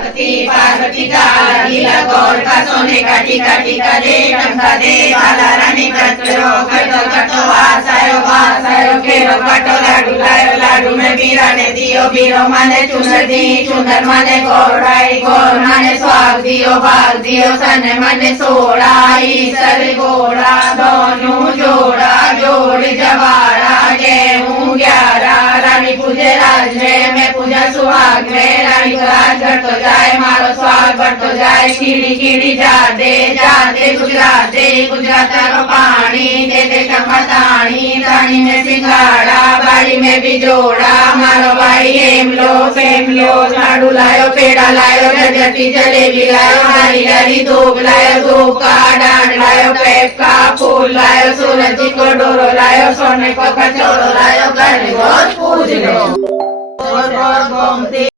पार्वती का लीला गौर का सोने का टीका टीका दे टंका दे बाला रानी कचरो कटो कटो वासायो केरो कटो लाडू में बीरा ने दियो बीरो माने चुनर दी चुनर माने गौर माने स्वाग दियो भाग दियो सने माने सोड़ाई सर गोड़ा दोनों जोड़ा जोड़ जवारा गेहूं 11 रानी पूजे राज में पूजा सुहाग में रानी का राज बढ़तो जाए मारो स्वाग बढ़तो जाए कीड़ी कीड़ी जाते गुजरात रो पानी दे दे टमाटाणी रानी में सिंगाड़ा बाड़ी में भी जोड़ा मारो भाई हेम लो झाड़ू लायो पेड़ा लायो गजटी जलेबी लायो हरी हरी धूप लायो धूप का डांड लायो पेप का फूल लायो सूरज को डोरो लायो सोने को कचौरो लायो घर पूज लो